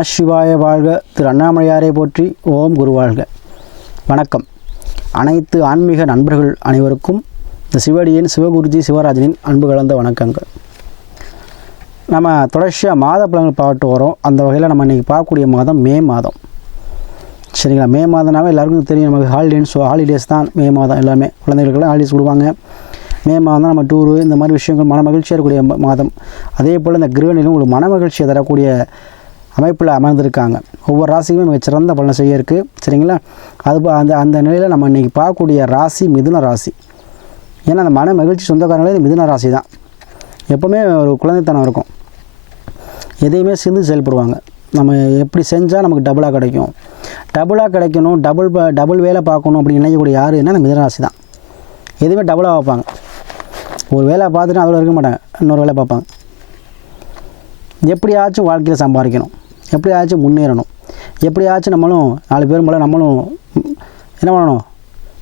நமசிவாய வாழ்க. திரு அண்ணாமலையாரை போற்றி. ஓம் குரு வாழ்க. வணக்கம். அனைத்து ஆன்மீக நண்பர்கள் அனைவருக்கும் இந்த சிவடியின் சிவகுருஜி சிவராஜனின் அன்பு கலந்த வணக்கங்கள். நம்ம தொடர்ச்சியாக மாத பலன்கள் பார்த்து வரோம். அந்த வகையில் நம்ம இன்றைக்கி பார்க்கக்கூடிய மாதம் மே மாதம். சரிங்களா? மே மாதம்னாவே எல்லாருக்கும் தெரியும். நமக்கு ஹாலிடேஸ் ஹாலிடேஸ் தான் மே மாதம் எல்லாமே. குழந்தைகளுக்கெல்லாம் ஹாலிடேஸ் விடுவாங்க மே மாதம் நம்ம டூரு இந்த மாதிரி விஷயங்கள் மன மகிழ்ச்சியாக இருக்கக்கூடிய மாதம். அதே போல் இந்த கிரகணிலும் ஒரு மன மகிழ்ச்சியை தரக்கூடிய அமைப்பில் அமர்ந்திருக்காங்க. ஒவ்வொரு ராசிக்குமே மிகச்சிறந்த பலனை செய்ய இருக்குது சரிங்களா? அது அந்த அந்த நிலையில் நம்ம இன்றைக்கி பார்க்கக்கூடிய ராசி மிதுன ராசி. ஏன்னா அந்த மன மகிழ்ச்சி சொந்தக்காரங்களே மிதுன ராசி தான். எப்போவுமே ஒரு குழந்தைத்தனம் இருக்கும். எதையுமே சிந்து செயல்படுவாங்க. நம்ம எப்படி செஞ்சால் நமக்கு டபுளாக கிடைக்கும். டபுளாக கிடைக்கணும் டபுள் ப- டபுள் வேலை பார்க்கணும் அப்படின்னு நினைக்கக்கூடிய யார் என்ன அந்த மிதனராசி தான். எதுவுமே டபுளாக பார்ப்பாங்க. ஒரு வேலை பார்த்துட்டு அதோட இருக்க மாட்டாங்க. இன்னொரு வேலை பார்ப்பாங்க. எப்படியாச்சும் வாழ்க்கையில் சம்பாதிக்கணும். எப்படியாச்சும் முன்னேறணும். எப்படியாச்சும் நம்மளும் நாலு பேர் மேலே நம்மளும் என்ன பண்ணணும்?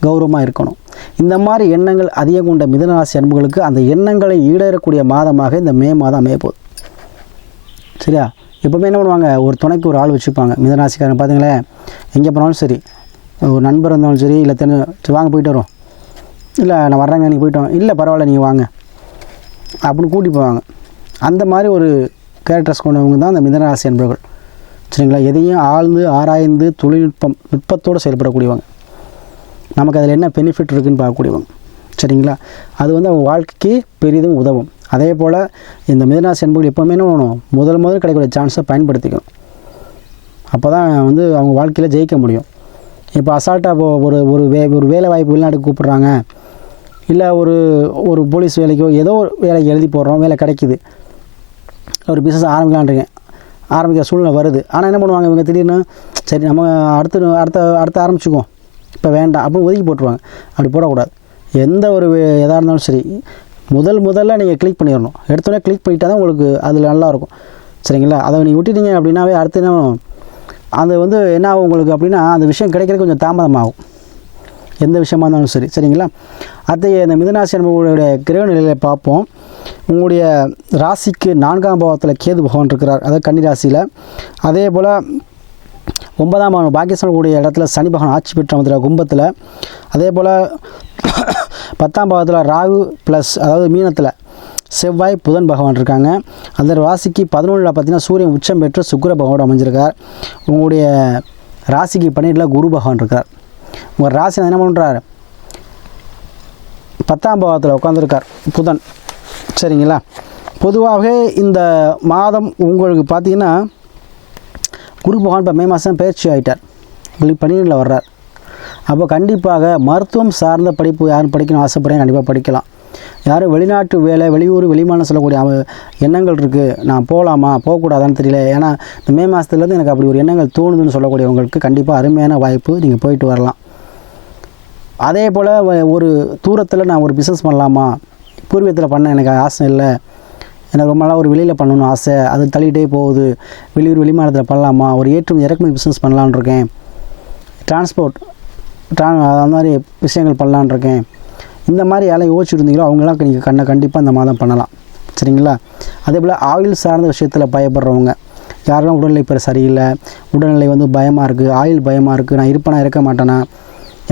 கௌரவமாக இருக்கணும். இந்த மாதிரி எண்ணங்கள் அதிகம் கொண்ட மிதனராசி அன்புகளுக்கு அந்த எண்ணங்களை ஈடேறக்கூடிய மாதமாக இந்த மே மாதம் அமைய போகுது. சரியா? எப்போவுமே என்ன பண்ணுவாங்க? ஒரு துணைக்கு ஒரு ஆள் வச்சுப்பாங்க. மிதராசிக்காரன் பார்த்தீங்களேன் எங்கே போனாலும் சரி. ஒரு நண்பர் இருந்தாலும் சரி இல்லை தெரிஞ்ச வாங்க போயிட்டு வரோம் இல்லை நான் வர்றேங்க நீங்கள் போயிட்டோம் வாங்க. இல்லை பரவாயில்ல நீங்கள் வாங்க. அப்படின்னு கூட்டி போவாங்க. அந்த மாதிரி ஒரு கேரக்டர்ஸ் கொண்டவங்க தான் அந்த மிதனராசி அன்பர்கள். சரிங்களா? எதையும் ஆழ்ந்து ஆராய்ந்து தொழில்நுட்பம் நுட்பத்தோடு செயல்படக்கூடியவங்க. நமக்கு அதில் என்ன பெனிஃபிட் இருக்குன்னு பார்க்கக்கூடியவங்க. சரிங்களா? அது வந்து அவங்க வாழ்க்கைக்கு பெரிதும் உதவும். அதே போல் இந்த மிதனராசி அன்புகள் எப்போவுமே என்ன பண்ணணும்? முதல் முதல் கிடைக்கக்கூடிய சான்ஸை பயன்படுத்திக்கணும். அப்போ தான் வந்து அவங்க வாழ்க்கையில் ஜெயிக்க முடியும். இப்போ அசால்ட்டாக ஒரு ஒரு வே ஒரு வேலை வாய்ப்பு வெளிநாட்டுக்கு கூப்பிட்றாங்க. இல்லை ஒரு ஒரு போலீஸ் வேலைக்கோ ஏதோ ஒரு வேலைக்கு எழுதி போடுறோம் வேலை கிடைக்குது. ஒரு பிஸ்னஸ் ஆரம்பிக்கலான்றீங்க ஆரம்பிக்கிற சூழ்நிலை வருது. ஆனால் என்ன பண்ணுவாங்க இவங்க திடீர்னு சரி நம்ம அடுத்து அடுத்த அடுத்து ஆரம்பிச்சுக்குவோம். இப்போ வேண்டாம் அப்படின்னு ஒதுக்கி போட்டுருவாங்க. அப்படி போடக்கூடாது. எந்த ஒரு எதாக இருந்தாலும் சரி முதல் முதல்ல நீங்கள் கிளிக் பண்ணிடணும். எடுத்தோடனே கிளிக் பண்ணிட்டால் தான் உங்களுக்கு அதில் நல்லாயிருக்கும். சரிங்களா? அதை நீங்கள் விட்டுட்டீங்க அப்படின்னாவே அடுத்து என்ன அது வந்து என்ன ஆகும் உங்களுக்கு அப்படின்னா அந்த விஷயம் கிடைக்கிறது கொஞ்சம் தாமதமாகும். எந்த விஷயமா இருந்தாலும் சரி. சரிங்களா? அத்தகைய இந்த மிதனாசி உங்களுடைய கிரக நிலையை பார்ப்போம். உங்களுடைய ராசிக்கு நான்காம் பாவத்தில் கேது பகவான் இருக்கிறார். அதாவது கன்னி ராசியில். அதே போல் ஒன்பதாம் பாவம் பாக்கியஸ்தான் கூடிய இடத்துல சனி பகவான் ஆட்சி பெற்று வந்துடுற கும்பத்தில். அதே போல் பத்தாம் பாவத்தில் ராகு ப்ளஸ் அதாவது மீனத்தில் செவ்வாய் புதன் பகவான் இருக்காங்க. அந்த ராசிக்கு பதினொன்றில் பார்த்தீங்கன்னா சூரியன் உச்சம் பெற்று சுக்கிர பகவான் அமைஞ்சிருக்கார் உங்களுடைய ராசிக்கு பன்னெண்டில் குரு பகவான் இருக்கார். உங்கள் ராசி என்ன பண்ணுறார் பத்தாம் பாவத்தில் உட்காந்துருக்கார் புதன். சரிங்களா? பொதுவாகவே இந்த மாதம் உங்களுக்கு பார்த்தீங்கன்னா குரு பகவான் இப்போ மே மாதம் பயிற்சி ஆகிட்டார் உங்களுக்கு பன்னிரெண்டில் வர்றார். அப்போ கண்டிப்பாக மருத்துவம் சார்ந்த படிப்பு யாரும் படிக்கணும் ஆசைப்படுறேன் கண்டிப்பாக படிக்கலாம். யாரும் வெளிநாட்டு வேலை வெளியூர் வெளிமானம் சொல்லக்கூடிய எண்ணங்கள் இருக்குது நான் போகலாமா போகக்கூடாதான்னு தெரியல. ஏன்னா இந்த மே மாதத்துலேருந்து எனக்கு அப்படி ஒரு எண்ணங்கள் தோணுதுன்னு சொல்லக்கூடியவங்களுக்கு கண்டிப்பாக அருமையான வாய்ப்பு. நீங்கள் போயிட்டு வரலாம். அதே போல் ஒரு தூரத்தில் நான் ஒரு பிஸ்னஸ் பண்ணலாமா? பூர்வீகத்தில் பண்ண எனக்கு ஆசை இல்லை. எனக்கு ரொம்ப நாளாக ஒரு வெளியில் பண்ணணும்னு ஆசை. அது தள்ளிகிட்டே போகுது. வெளியூர் வெளிமாநிலத்தில் பண்ணலாமா? ஒரு ஏற்றுமதி இறக்குமதி பிஸ்னஸ் பண்ணலான்ருக்கேன் டிரான்ஸ்போர்ட் ட்ரா அந்த மாதிரி விஷயங்கள் பண்ணலான்னு இருக்கேன். இந்த மாதிரி யாரெல்லாம் யோசிச்சுருந்தீங்களோ அவங்களாம் நீங்கள் கண்ணை கண்டிப்பாக இந்த மாதம் பண்ணலாம். சரிங்களா? அதே போல் ஆயில் சார்ந்த விஷயத்தில் பயப்படுறவங்க யாரெல்லாம் உடல்நிலை இப்போ சரியில்லை. உடல்நிலை வந்து பயமாக இருக்குது ஆயில் பயமாக இருக்குது நான் இருப்பேனா இருக்க மாட்டேனா?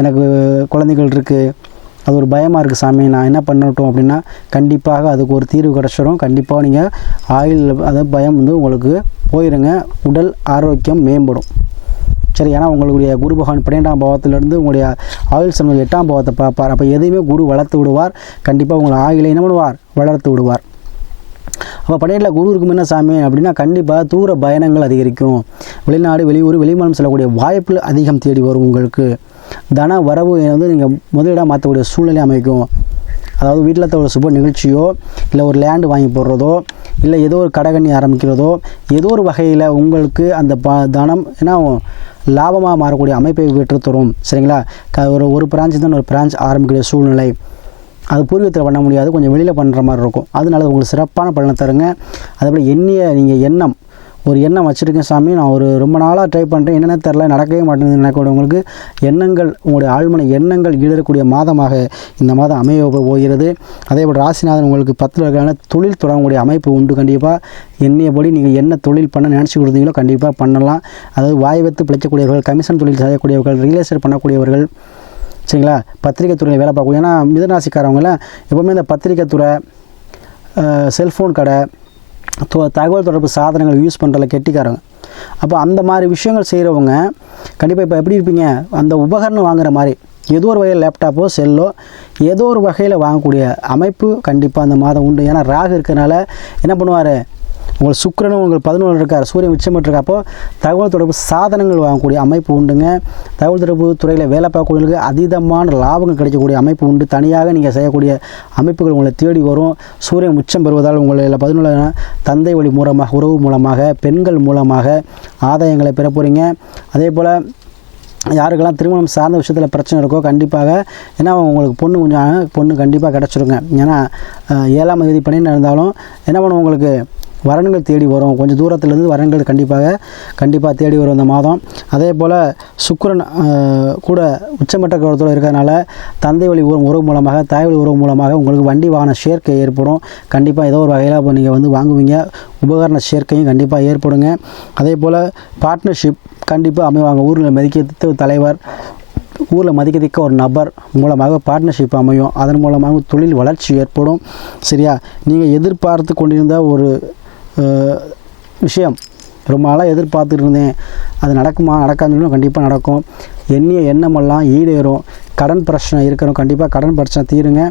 எனக்கு குழந்தைகள் இருக்குது அது ஒரு பயமாக இருக்குது சாமி. நான் என்ன பண்ணட்டும் அப்படின்னா கண்டிப்பாக அதுக்கு ஒரு தீர்வு கிடச்சிடும் கண்டிப்பாக நீங்கள் ஆயில் அது பயம் வந்து உங்களுக்கு போயிருங்க. உடல் ஆரோக்கியம் மேம்படும். சரி ஏன்னா உங்களுடைய குரு பகவான் பன்னிரெண்டாம் பாவத்திலிருந்து உங்களுடைய ஆயுள் சமையல் எட்டாம் பாவத்தை பார்ப்பார். அப்போ எதையுமே குரு வளர்த்து விடுவார். கண்டிப்பாக உங்களை ஆயுளை என்ன பண்ணுவார்? வளர்த்து விடுவார். அப்போ பன்னிரெண்டில் குரு இருக்கும் என்ன சாமி? அப்படின்னா கண்டிப்பாக தூர பயணங்கள் அதிகரிக்கும். வெளிநாடு வெளியூர் வெளிமாநிலம் செல்லக்கூடிய வாய்ப்புகள் அதிகம் தேடி வரும் உங்களுக்கு. தன வரவு வந்து நீங்கள் முதலீடாக மாற்றக்கூடிய சூழ்நிலை அமைக்கும். அதாவது வீட்டில் ஒரு சுப நிகழ்ச்சியோ இல்லை ஒரு லேண்டு வாங்கி போடுறதோ இல்லை ஏதோ ஒரு கடகண்ணி ஆரம்பிக்கிறதோ ஏதோ ஒரு வகையில் உங்களுக்கு அந்த ப தனம் ஏன்னா லாபமாக மாறக்கூடிய அமைப்பை விட்டு தரும் சரிங்களா? க ஒரு ஒரு பிரான்ச்சு தான் ஒரு பிரான்ச் ஆரம்பிக்கக்கூடிய சூழ்நிலை. அது பூர்வீகத்தில் பண்ண முடியாது. கொஞ்சம் வெளியில் பண்ணுற மாதிரி இருக்கும். அதனால உங்களுக்கு சிறப்பான பலனை தருங்க. அதேபோல் எண்ணிய நீங்கள் எண்ணம் ஒரு எண்ணம் வச்சுருக்கேன் சாமி. நான் ஒரு ரொம்ப நாளாக ட்ரை பண்ணுறேன் என்னென்ன தெரில நடக்கவே மாட்டேங்குது நினைக்கக்கூடியவங்களுக்கு எண்ணங்கள் உங்களுடைய ஆழ்மனை எண்ணங்கள் ஈடக்கூடிய மாதமாக இந்த மாதம் அமைய போகிறது. அதே போல் ராசிநாதன் உங்களுக்கு பத்தில் இருக்கிற தொழில் தொடங்கக்கூடிய அமைப்பு உண்டு. கண்டிப்பாக எண்ணியபடி நீங்கள் என்ன தொழில் பண்ண நினச்சி கொடுத்தீங்களோ கண்டிப்பாக பண்ணலாம். அதாவது வாய் வைத்து பிழைக்கக்கூடியவர்கள் கமிஷன் தொழில் செய்யக்கூடியவர்கள் ரியல் எஸ்டேட் பண்ணக்கூடியவர்கள் சரிங்களா? பத்திரிகை துறையில் வேலை பார்க்கக்கூடிய ஏன்னா மிதராசிக்காரவங்களாம் எப்போவுமே இந்த பத்திரிக்கை துறை செல்ஃபோன் கடை தகவல் தொடர்பு சாதனங்கள் யூஸ் பண்ணுறதுல கெட்டிக்காரங்க. அப்போ அந்த மாதிரி விஷயங்கள் செய்கிறவங்க கண்டிப்பாக இப்போ எப்படி இருப்பீங்க? அந்த உபகரணம் வாங்குற மாதிரி ஏதோ ஒரு வகையில் லேப்டாப்போ செல்லோ ஏதோ ஒரு வகையில் வாங்கக்கூடிய அமைப்பு கண்டிப்பாக அந்த மாதம் உண்டு. ஏன்னா ராகு இருக்கிறனால என்ன பண்ணுவார்? உங்களுக்கு சுக்கரனும் உங்களுக்கு பதினொன்று இருக்கார். சூரியன் உச்சம் அப்போ தகவல் தொடர்பு சாதனங்கள் வாங்கக்கூடிய அமைப்பு உண்டுங்க. தகவல் தொடர்பு துறையில் வேலை பார்க்கக்கூடியவங்களுக்கு அதீதமான லாபங்கள் கிடைக்கக்கூடிய அமைப்பு உண்டு. தனியாக நீங்கள் செய்யக்கூடிய அமைப்புகள் உங்களை தேடி வரும். சூரியன் உச்சம் பெறுவதால் உங்களில் பதினொன்று தந்தை வழி மூலமாக உறவு மூலமாக பெண்கள் மூலமாக ஆதாயங்களை பெற போகிறீங்க அதே போல் யாருக்கெல்லாம் திருமணம் சார்ந்த விஷயத்தில் பிரச்சனை இருக்கோ கண்டிப்பாக ஏன்னா உங்களுக்கு பொண்ணு கொஞ்சம் பொண்ணு கண்டிப்பாக கிடச்சிருங்க. ஏன்னா ஏழாம் தேதி பன்னெண்டு இருந்தாலும் என்ன பண்ணுவோம் உங்களுக்கு வரன்கள் தேடி வரும். கொஞ்சம் தூரத்துலேருந்து வரன்கள் கண்டிப்பாக கண்டிப்பாக தேடி வரும் இந்த மாதம். அதே போல் சுக்கரன் கூட உச்சமட்ட கருத்தில் இருக்கிறதுனால தந்தை வழி உறவு உறவு மூலமாக தாய் வழி உறவு மூலமாக உங்களுக்கு வண்டி வாகன சேர்க்கை ஏற்படும். கண்டிப்பாக ஏதோ ஒரு வகையில் இப்போ நீங்கள் வந்து வாங்குவீங்க. உபகரண சேர்க்கையும் கண்டிப்பாக ஏற்படுங்க. அதே போல் பார்ட்னர்ஷிப் கண்டிப்பாக அமைவாங்க. ஊரில் மதிக்க தலைவர் ஊரில் மதிக்கதிக்க ஒரு நபர் மூலமாக பார்ட்னர்ஷிப் அமையும். அதன் மூலமாக தொழில் வளர்ச்சி ஏற்படும். சரியா? நீங்கள் எதிர்பார்த்து கொண்டிருந்த ஒரு விஷயம். ரொம்ப நாளாக எதிர்பார்த்துட்டு இருந்தேன். அது நடக்குமா நடக்காதுன்னு கண்டிப்பாக நடக்கும். எண்ணிய எண்ணமெல்லாம் ஈடேறும். கடன் பிரச்சனை இருக்கிறோம் கண்டிப்பாக கடன் பிரச்சனை தீருங்க.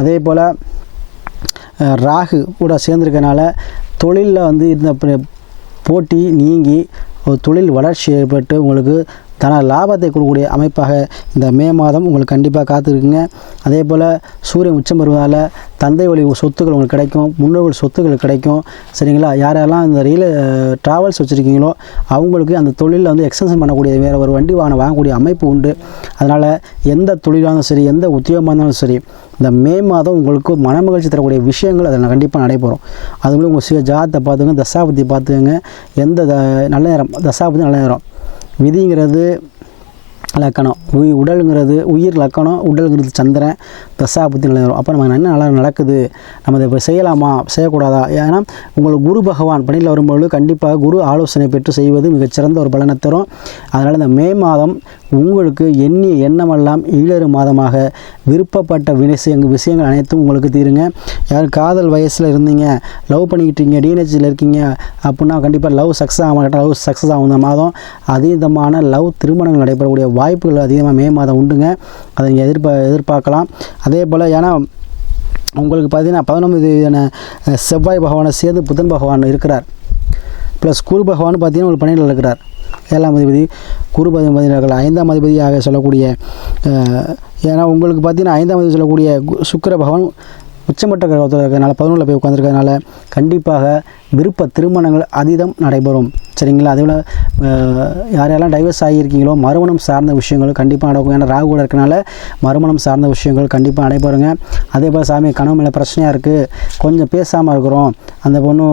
அதே போல் ராகு கூட சேர்ந்துருக்கனால தொழிலில் வந்து இருந்த போட்டி நீங்கி ஒரு தொழில் வளர்ச்சி ஏற்பட்டு உங்களுக்கு தன லாபத்தை கொடுக்கக்கூடிய அமைப்பாக இந்த மே மாதம் உங்களுக்கு கண்டிப்பாக காத்திருக்குங்க. அதே போல் சூரியன் உச்சம் வருவதால் தந்தை வழி சொத்துக்கள் உங்களுக்கு கிடைக்கும் முன்னோர்கள் சொத்துக்கள் கிடைக்கும். சரிங்களா? யாரெல்லாம் இந்த ரயில் ட்ராவல்ஸ் வச்சுருக்கீங்களோ அவங்களுக்கு அந்த தொழிலில் வந்து எக்ஸ்டென்ஷன் பண்ணக்கூடிய வேறு ஒரு வண்டி வாகனம் வாங்கக்கூடிய அமைப்பு உண்டு. அதனால் எந்த தொழிலாக இருந்தாலும் சரி எந்த உத்தியோகமாக இருந்தாலும் சரி இந்த மே மாதம் உங்களுக்கு மனமகிழ்ச்சி தரக்கூடிய விஷயங்கள் அதில் கண்டிப்பாக நடைபெறும். அதுக்குள்ளே உங்கள் சுய ஜாதத்தை பார்த்துங்க தசாபதி பார்த்துக்கங்க. எந்த த- நல்ல நேரம் தசாபதி நல்ல நேரம். விதிங்கிறது லக்கணம். உய் உடலுங்கிறது உயிர் லக்கணம் உடலுங்கிறது சந்திரன் தசாபுத்தி நிலையம் அப்போ நம்ம என்ன நல்லா நடக்குது? நம்ம இதை இப்போ செய்யலாமா? செய்யக்கூடாதா? ஏன்னா உங்களுக்கு குரு பகவான் பணியில் வரும்பொழுது கண்டிப்பாக குரு ஆலோசனை பெற்று செய்வது மிகச்சிறந்த ஒரு பலனை தரும். அதனால் இந்த மே மாதம் உங்களுக்கு எண்ணிய எண்ணமெல்லாம் ஈழறு மாதமாக விருப்பப்பட்ட விஷயங்கள் விஷயங்கள் அனைத்தும் உங்களுக்கு தீருங்க. யார் காதல் வயசில் இருந்தீங்க லவ் பண்ணிக்கிட்டீங்க டீனேஜில் இருக்கீங்க அப்படின்னா கண்டிப்பாக லவ் சக்ஸஸ் ஆக மாட்டேன். லவ் சக்ஸஸ் ஆகும் இந்த மாதம். அதீதமான லவ் திருமணங்கள் நடைபெறக்கூடிய வாய்ப்புகள் அதிகமாக மே மாதம் உண்டுங்க. அதை நீங்கள் எதிர்பா எதிர்பார்க்கலாம். அதே போல் ஏன்னா உங்களுக்கு பார்த்தீங்கன்னா பதினொன்பது செவ்வாய் பகவானை சேர்ந்து புதன் பகவான் இருக்கிறார். ப்ளஸ் குரு பகவான் பார்த்தீங்கன்னா உங்களுக்கு பணியில் இருக்கிறார். ஏழாம் அதிபதி குரு பதிபதிகள் ஐந்தாம் அதிபதியாக சொல்லக்கூடிய ஏன்னா உங்களுக்கு பார்த்தீங்கன்னா ஐந்தாம் அதிபதி சொல்லக்கூடிய கு- பகவான் உச்சமட்ட கிரகத்தில் இருக்கிறதுனால பதினொன்றில் போய் உட்காந்துருக்கிறதுனால கண்டிப்பாக விருப்ப திருமணங்கள் அதீதம் நடைபெறும். சரிங்களா? அதே போல் யார் யாரெல்லாம் டைவர்ஸ் ஆகியிருக்கீங்களோ மறுமணம் சார்ந்த விஷயங்கள் கண்டிப்பாக நடக்கும். ஏன்னா ராகு கூட இருக்கனால மறுமணம் சார்ந்த விஷயங்கள் கண்டிப்பாக நடைபெறுங்க. அதே போல் சாமி கனவு மேலே பிரச்சனையாக இருக்குது கொஞ்சம் பேசாமல் இருக்கிறோம். அந்த பொண்ணு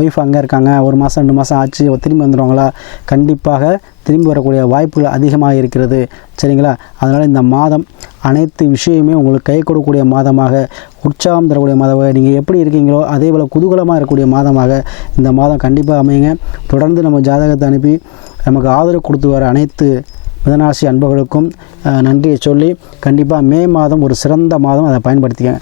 ஒய்ஃப் அங்கே இருக்காங்க. ஒரு மாதம் ரெண்டு மாதம் ஆச்சு. திரும்பி வந்துடுவாங்களா கண்டிப்பாக திரும்பி வரக்கூடிய வாய்ப்புகள் அதிகமாக இருக்கிறது. சரிங்களா? அதனால் இந்த மாதம் அனைத்து விஷயமே உங்களுக்கு கை கொடுக்கக்கூடிய மாதமாக உற்சாகம் தரக்கூடிய மாதமாக நீங்கள் எப்படி இருக்கீங்களோ அதே போல் குதூகலமாக இருக்கக்கூடிய மாதமாக இந்த மாதம் கண்டிப்பாக அமையுங்க. தொடர்ந்து நம்ம ஜாதகத்தை அனுப்பி நமக்கு ஆதரவு கொடுத்து வர அனைத்து மிதனாசி அன்பர்களுக்கும் நன்றியை சொல்லி கண்டிப்பாக மே மாதம் ஒரு சிறந்த மாதம் அதை பயன்படுத்திக்கங்க.